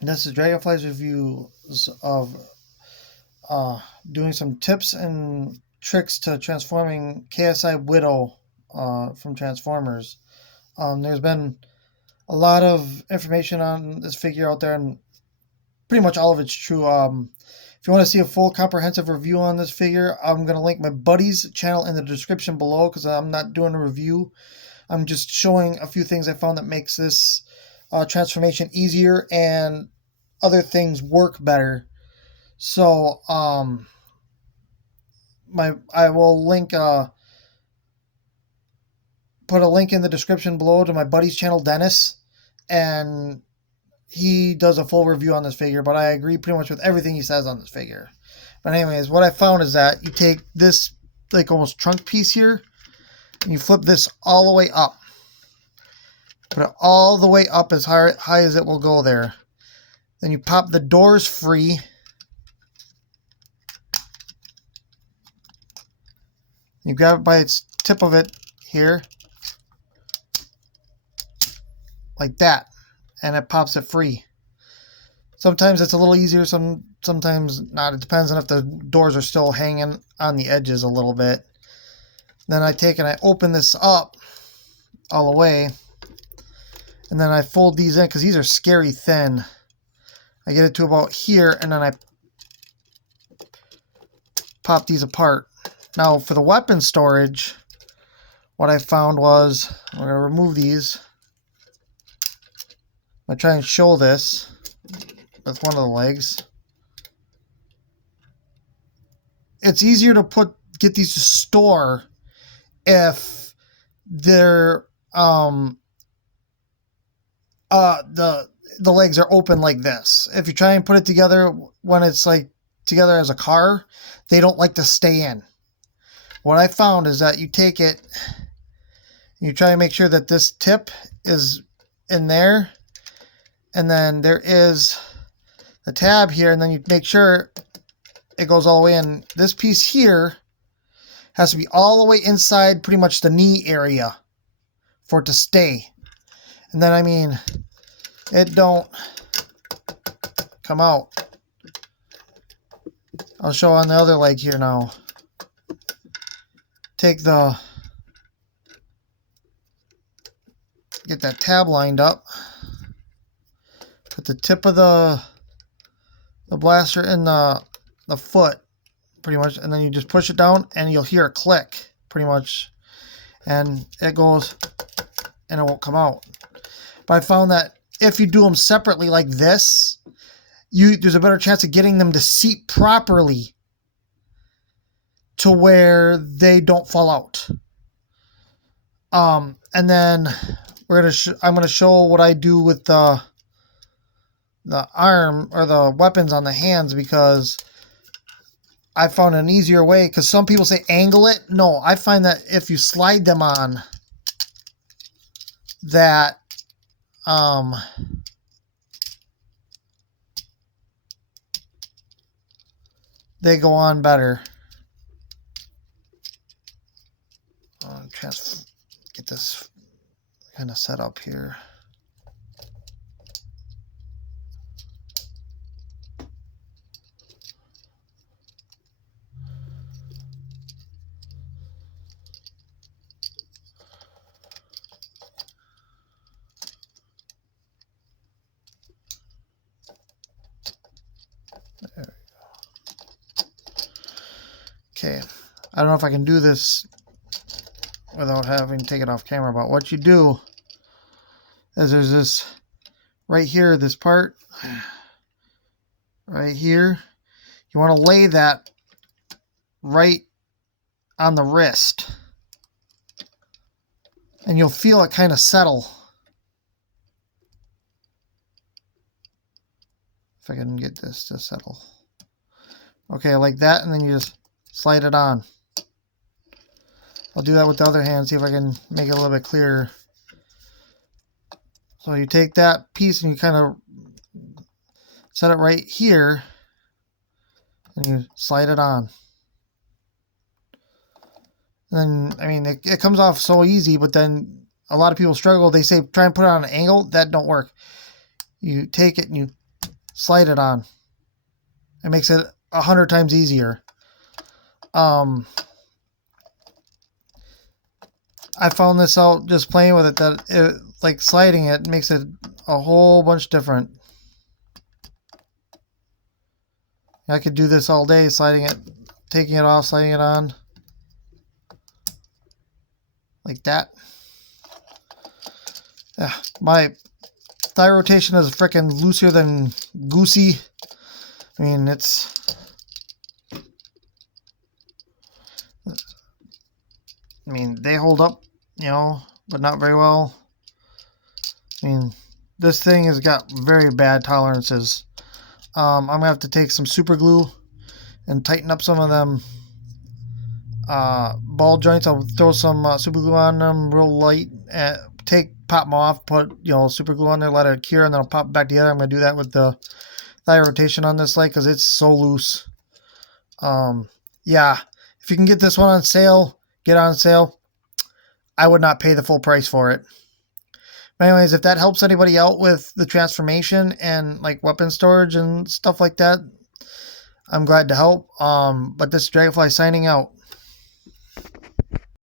And this is Dragonfly's reviews of doing some tips and tricks to transforming KSI Widow from Transformers. There's been a lot of information on this figure out there, and pretty much all of it's true. If you want to see a full comprehensive review on this figure, I'm going to link my buddy's channel in the description below, because I'm not doing a review. I'm just showing a few things I found that makes this transformation easier and other things work better. So I will link put a link in the description below to my buddy's channel, Dennis, and he does a full review on this figure, but I agree pretty much with everything he says on this figure. But anyways, what I found is that you take this like almost trunk piece here and you flip this all the way up. Put it all the way up as high as it will go there. Then you pop the doors free. You grab it by its tip of it here. Like that. And it pops it free. Sometimes it's a little easier, sometimes not. It depends on if the doors are still hanging on the edges a little bit. Then I take and I open this up all the way. And then I fold these in because these are scary thin. I get it to about here, and then I pop these apart. Now for the weapon storage, what I found was, I'm going to remove these. I try and show this with one of the legs. It's easier to get these to store if they're the legs are open like this. If you try and put it together when it's like together as a car, they don't like to stay in. What I found is that you take it, you try and make sure that this tip is in there, and then there is a tab here, and then you make sure it goes all the way in. This piece here has to be all the way inside pretty much the knee area for it to stay. And then, I mean, it don't come out. I'll show on the other leg here now. Get that tab lined up. Put the tip of the blaster in the foot, pretty much, and then you just push it down and you'll hear a click, pretty much, and it goes and it won't come out. But I found that if you do them separately like this, there's a better chance of getting them to seat properly to where they don't fall out. And then I'm gonna show what I do with the arm or the weapons on the hands, because I found an easier way. Because some people say angle it. No, I find that if you slide them on, that they go on better. Get this kind of set up here. There we go. Okay, I don't know if I can do this without having to take it off camera, but what you do is there's this right here, this part right here. You want to lay that right on the wrist, and you'll feel it kind of settle. If I can get this to settle. Okay, like that, and then you just slide it on. I'll do that with the other hand, see if I can make it a little bit clearer. So you take that piece and you kind of set it right here, and you slide it on. And then, I mean, it comes off so easy, but then a lot of people struggle. They say try and put it on an angle. That don't work. You take it and you slide it on. It makes it 100 times easier. I found this out just playing with it, that it, like sliding it makes it a whole bunch different. I could do this all day, sliding it, taking it off, sliding it on. Like that. Yeah, my thigh rotation is freaking looser than goosey. I mean, it's... I mean, they hold up, you know, but not very well. I mean, this thing has got very bad tolerances. I'm going to have to take some super glue and tighten up some of them ball joints. I'll throw some super glue on them real light. Pop them off, put, you know, super glue on there, let it cure, and then I'll pop it back together. I'm going to do that with the thigh rotation on this leg because it's so loose. Yeah, if you can get this one on sale, get on sale. I would not pay the full price for it. But anyways, if that helps anybody out with the transformation and like weapon storage and stuff like that, I'm glad to help. But this is Dragonfly signing out.